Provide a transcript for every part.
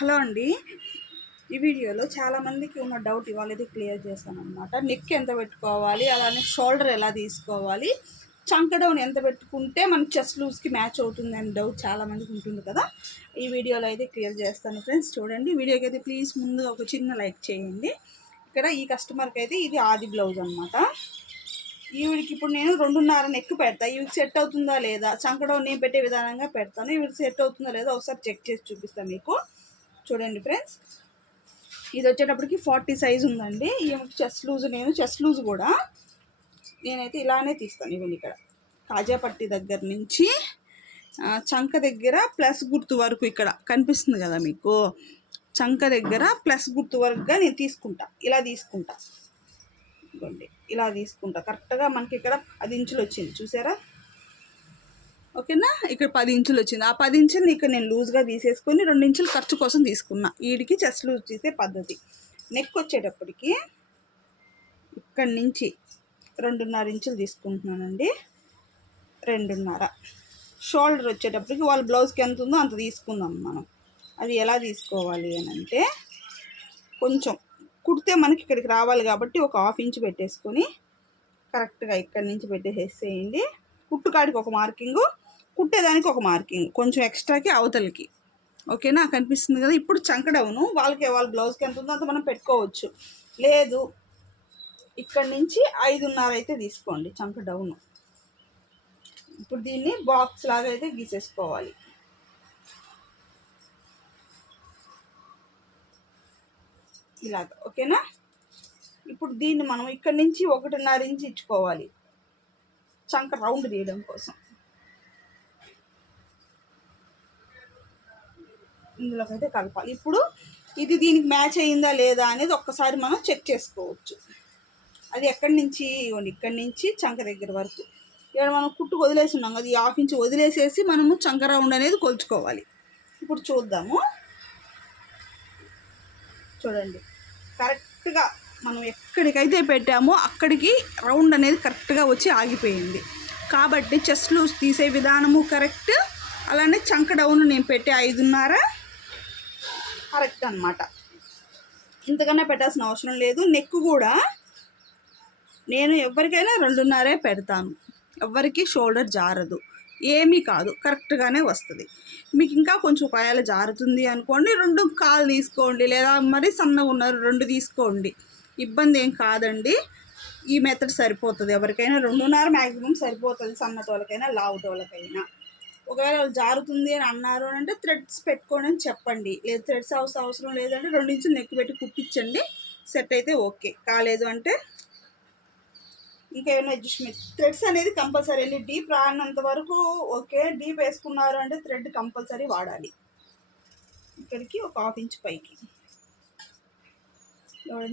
Hello అండి. ఈ వీడియోలో చాలామందికి ఉన్న డౌట్ ఇవాళ ఇది క్లియర్ చేస్తాను అనమాట నెక్ ఎంత పెట్టుకోవాలి అలానే షోల్డర్ ఎలా తీసుకోవాలి చంక డౌన్ ఎంత పెట్టుకుంటే మన చెస్ట్ లూజ్కి మ్యాచ్ అవుతుంది అని డౌట్ చాలామందికి ఉంటుంది కదా. ఈ వీడియోలో అయితే క్లియర్ చేస్తాను ఫ్రెండ్స్ చూడండి వీడియోకి అయితే ప్లీజ్ ముందు ఒక చిన్న లైక్ చేయండి. ఇక్కడ ఈ కస్టమర్కి అయితే ఇది ఆది బ్లౌజ్ అనమాట ఈవిడికి ఇప్పుడు నేను రెండున్నర నెక్ పెడతా. ఈవిడికి సెట్ అవుతుందా లేదా? చంకడం నేను పెట్టే విధానంగా పెడతాను. ఈవిడికి సెట్ అవుతుందా లేదా ఒకసారి చెక్ చేసి చూపిస్తాను మీకు. చూడండి ఫ్రెండ్స్. ఇది వచ్చేటప్పటికి ఫార్టీ సైజ్ ఉందండి. ఈమెకి చెస్ట్ లూజ్ నేను చెస్ట్ లూజ్ కూడా. నేనైతే ఇలానే తీస్తాను ఇవన్నీ ఇక్కడ. కాజాపట్టి దగ్గర నుంచి చంక దగ్గర ప్లస్ గుర్తు వరకు ఇక్కడ కనిపిస్తుంది కదా మీకు? చంక దగ్గర ప్లస్ గుర్తు వరకుగా నేను తీసుకుంటా. ఇలా తీసుకుంటా. ఇదిగోండి. ఇలా తీసుకుంటా. కరెక్ట్గా మనకి ఇక్కడ పది ఇంచులు వచ్చింది. చూసారా? ఓకేనా? ఇక్కడ పది ఇంచులు వచ్చింది. ఆ పది ఇంచులు ఇక్కడ నేను లూజ్గా తీసేసుకొని రెండు ఇంచులు ఖర్చు కోసం తీసుకున్నా. వీడికి చెస్ట్ లూజ్ చేసే పద్ధతి. నెక్ వచ్చేటప్పటికి ఇక్కడి నుంచి రెండున్నర ఇంచులు తీసుకుంటున్నానండి. రెండున్నర. షోల్డర్ వచ్చేటప్పటికి వాళ్ళ బ్లౌజ్కి ఎంత ఉందో అంత తీసుకుందాం మనం. అది ఎలా తీసుకోవాలి అని అంటే కొంచెం కుడితే మనకి ఇక్కడికి రావాలి కాబట్టి ఒక హాఫ్ ఇంచ్ పెట్టేసుకొని కరెక్ట్గా ఇక్కడి నుంచి పెట్టేసేయండి. కుట్టుకాడికి ఒక మార్కింగు కుట్టేదానికి ఒక మార్కింగ్ కొంచెం ఎక్స్ట్రాకి అవతలకి. ఓకేనా? కనిపిస్తుంది కదా? ఇప్పుడు చంకడవును. వాళ్ళకి వాళ్ళ బ్లౌజ్కి ఎంత ఉందో అంత మనం పెట్టుకోవచ్చు. లేదు ఇక్కడి నుంచి ఐదున్నర అయితే తీసుకోండి చంక డౌన్ ఇప్పుడు దీన్ని బాక్స్ లాగా అయితే గీసేసుకోవాలి. ఇలాగ ఓకేనా? ఇప్పుడు దీన్ని మనం ఇక్కడి నుంచి ఒకటిన్నర ఇంచి ఇచ్చుకోవాలి. చంక రౌండ్ తీయడం కోసం. ఇందులోకైతే అయితే కలపాలి ఇప్పుడు ఇది దీనికి మ్యాచ్ అయిందా లేదా అనేది ఒక్కసారి మనం చెక్ చేసుకోవచ్చు. అది ఎక్కడి నుంచి? ఇవ్వండి ఇక్కడి నుంచి చంక దగ్గర వరకు. ఇక్కడ మనం కుట్టు వదిలేసి ఉన్నాం కదా ఈ హాఫ్ ఇంచ్ వదిలేసేసి మనము చంక రౌండ్ అనేది కొలుచుకోవాలి. ఇప్పుడు చూద్దాము. చూడండి. కరెక్ట్గా మనం ఎక్కడికైతే పెట్టామో అక్కడికి రౌండ్ అనేది కరెక్ట్గా వచ్చి ఆగిపోయింది. కాబట్టి చెస్ట్ లూజ్ తీసే విధానము కరెక్ట్. అలానే చంక డౌన్ నేను పెట్టే ఐదున్నర. కరెక్ట్ అనమాట ఇంతకన్నా పెట్టాల్సిన అవసరం లేదు. నెక్ కూడా నేను ఎవరికైనా రెండున్నరే పెడతాను. ఎవరికి షోల్డర్ జారదు. ఏమీ కాదు. కరెక్ట్గానే వస్తుంది. మీకు ఇంకా కొంచెం ఒకవేళ జారుతుంది అనుకోండి రెండు కాలు తీసుకోండి. లేదా మరి సన్నగా ఉన్నారు రెండు తీసుకోండి. ఇబ్బంది ఏం కాదండి. ఈ మెథడ్ సరిపోతుంది. ఎవరికైనా రెండున్నర మ్యాక్సిమం సరిపోతుంది. సన్నటోళ్ళకైనా లావుటోళ్ళకైనా ఒకవేళ వాళ్ళు జారుతుంది అని అన్నారు అని అంటే థ్రెడ్స్ పెట్టుకోండి అని చెప్పండి. లేదు థ్రెడ్స్ అవసరం అవసరం లేదంటే రెండు ఇంచులు నెక్ పెట్టి కుట్టించండి. సెట్ అయితే ఓకే. కాలేదు అంటే ఇంకేమైనా అడ్జస్ట్మెంట్ థ్రెడ్స్ అనేది కంపల్సరీ అండి. డీప్ రానంత వరకు ఓకే. డీప్ వేసుకున్నారు అంటే థ్రెడ్ కంపల్సరీ వాడాలి. ఇక్కడికి ఒక హాఫ్ ఇంచ్ పైకి.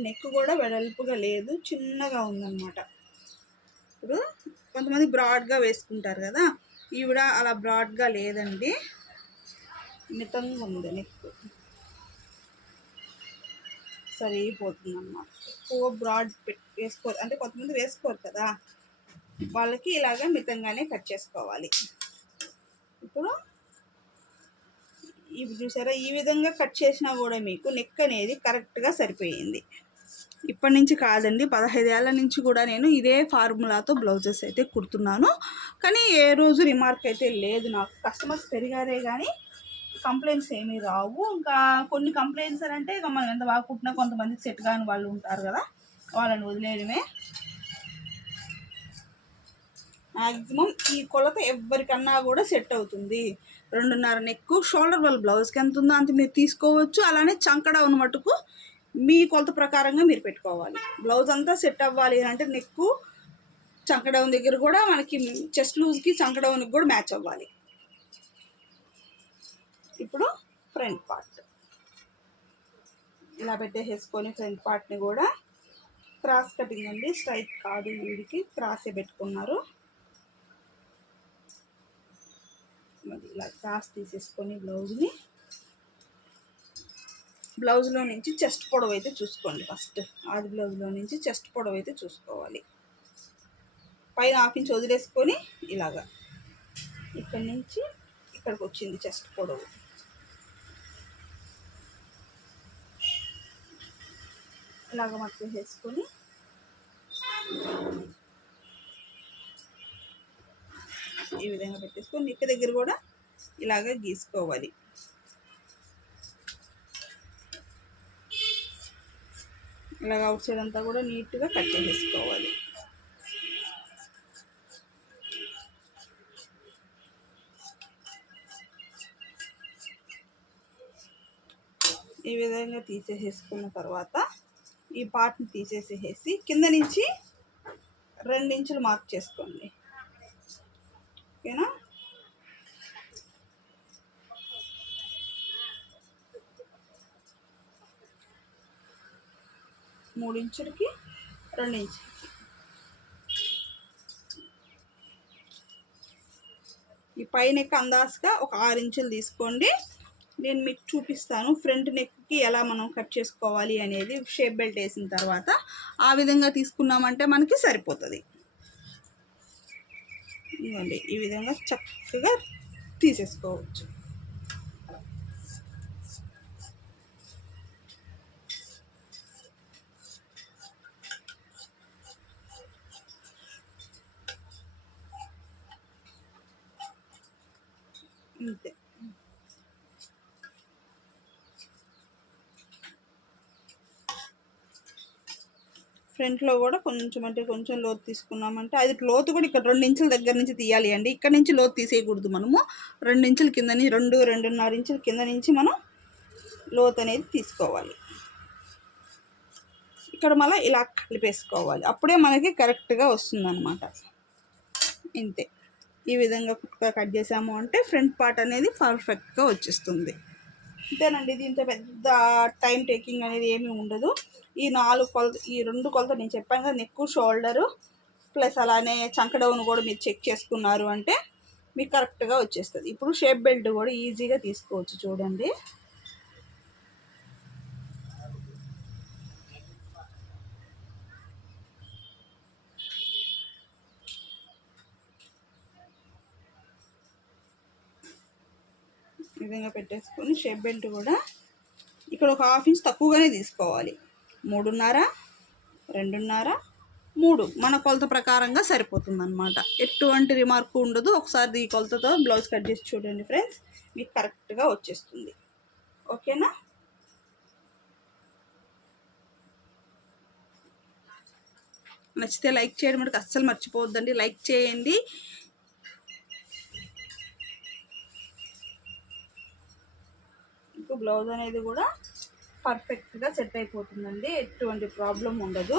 నెక్ కూడా వెడల్పుగా లేదు. చిన్నగా ఉందన్నమాట. ఇప్పుడు కొంతమంది బ్రాడ్గా వేసుకుంటారు కదా. ఈవిడ అలా బ్రాడ్గా లేదండి. మితంగా ఉంది నెక్. సరిపోతుంది అన్నమాట ఎక్కువ బ్రాడ్ వేసుకోరు అంటే కొంతమంది వేసుకోరు కదా. వాళ్ళకి ఇలాగ మితంగానే కట్ చేసుకోవాలి. ఇప్పుడు ఇవి చూసారా? ఈ విధంగా కట్ చేసినా కూడా మీకు నెక్ అనేది కరెక్ట్గా సరిపోయింది. ఇప్పటి నుంచి కాదండి పదహైదు ఏళ్ళ నుంచి కూడా నేను ఇదే ఫార్ములాతో బ్లౌజెస్ అయితే కుడుతున్నాను. కానీ ఏ రోజు రిమార్క్ అయితే లేదు. నాకు కస్టమర్స్ పెరిగారే కానీ కంప్లైంట్స్ ఏమీ రావు. ఇంకా కొన్ని కంప్లైంట్స్ అంటే ఇక మనం ఎంత బాగా కుట్టినా కొంతమందికి సెట్ కాని వాళ్ళు ఉంటారు కదా వాళ్ళని వదిలేయడమే. మ్యాక్సిమం ఈ కొలత ఎవరికన్నా కూడా సెట్ అవుతుంది. రెండున్నర నెక్ షోల్డర్ వాళ్ళ బ్లౌజ్కి ఎంత ఉందో అంత మీరు తీసుకోవచ్చు. అలానే చంకడౌన్ మటుకు మీ కొలత ప్రకారంగా మీరు పెట్టుకోవాలి. బ్లౌజ్ అంతా సెట్ అవ్వాలి అంటే నెక్కు చంకడౌన్ దగ్గర కూడా మనకి చెస్ట్ లూజ్కి చంకడౌన్కి కూడా మ్యాచ్ అవ్వాలి. ఇప్పుడు ఫ్రంట్ పార్ట్. ఇలా పెట్టేసేసుకొని ఫ్రంట్ పార్ట్ని కూడా క్రాస్ కటింగ్ అండి స్ట్రైట్ కాదు వీడికి క్రాసే పెట్టుకున్నారు. మరి ఇలా క్రాస్ తీసేసుకొని బ్లౌజ్ని బ్లౌజ్లో నుంచి చెస్ట్ పొడవు అయితే చూసుకోండి ఫస్ట్. ఆది బ్లౌజ్లో నుంచి చెస్ట్ పొడవు అయితే చూసుకోవాలి. పైన ఆఫ్ ఇంచ్ వదిలేసుకొని ఇలాగా. ఇక్కడి నుంచి ఇక్కడికి వచ్చింది చెస్ట్ పొడవు. ఇలాగ మట్టు వేసుకొని ఈ విధంగా పెట్టేసుకొని నిక్క దగ్గర కూడా ఇలాగ గీసుకోవాలి. ఇలాగ అవుట్ సైడ్ అంతా కూడా నీట్గా కట్ చేసేసుకోవాలి. ఈ విధంగా తీసేసేసుకున్న తర్వాత ఈ పార్ట్ని తీసేసేసి కింద నుంచి రెండు ఇంచులు మార్క్ చేసుకోండి ఓకేనా మూడు ఇంచులకి రెండు ఇంచులకి ఈ పై నెక్ అందాజుగా ఒక ఆరు ఇంచులు తీసుకోండి. నేను మీకు చూపిస్తాను ఫ్రంట్ నెక్కి ఎలా మనం కట్ చేసుకోవాలి అనేది షేప్ బెల్ట్ వేసిన తర్వాత ఆ విధంగా తీసుకున్నామంటే మనకి సరిపోతుంది. ఇవ్వండి ఈ విధంగా చక్కగా తీసేసుకోవచ్చు. అంతే. ఫ్రంట్లో కూడా కొంచెం అంటే కొంచెం లోతు తీసుకున్నామంటే అది లోతు కూడా ఇక్కడ రెండు ఇంచుల దగ్గర నుంచి తీయాలి అండి. ఇక్కడ నుంచి లోతు తీసేయకూడదు మనము. రెండు ఇంచుల కింద నుంచి రెండు రెండున్నర ఇంచుల కింద నుంచి మనం లోతు అనేది తీసుకోవాలి. ఇక్కడ మళ్ళీ ఇలా కలిపేసుకోవాలి. అప్పుడే మనకి కరెక్ట్గా వస్తుందన్నమాట. ఇంతే. ఈ విధంగా కుట్టుగా కట్ చేసాము అంటే ఫ్రంట్ పార్ట్ అనేది పర్ఫెక్ట్గా వచ్చేస్తుంది. అంతేనండి దీంతో పెద్ద టైం టేకింగ్ అనేది ఏమీ ఉండదు. ఈ నాలుగు కొలత ఈ రెండు కొలత నేను చెప్పాను కదా నెక్ షోల్డరు ప్లస్ అలానే చంకడౌన్ కూడా మీరు చెక్ చేసుకున్నారు అంటే మీకు కరెక్ట్గా వచ్చేస్తుంది. ఇప్పుడు షేప్ బెల్ట్ కూడా ఈజీగా తీసుకోవచ్చు చూడండి. విధంగా పెట్టేసుకొని షేప్ బెల్ట్ కూడా ఇక్కడ ఒక హాఫ్ ఇంచ్ తక్కువగానే తీసుకోవాలి. మూడున్నర రెండున్నర మూడు. మన కొలత ప్రకారంగా సరిపోతుంది అనమాట ఎటువంటి రిమార్క్ ఉండదు. ఒకసారి ఈ కొలతతో బ్లౌజ్ కట్ చేసి చూడండి ఫ్రెండ్స్. మీకు కరెక్ట్గా వచ్చేస్తుంది. ఓకేనా? నచ్చితే లైక్ చేయడం మనకు అస్సలు మర్చిపోవద్దండి. లైక్ చేయండి. బ్లౌజ్ అనేది కూడా పర్ఫెక్ట్గా సెట్ అయిపోతుందండి. ఎటువంటి ప్రాబ్లం ఉండదు.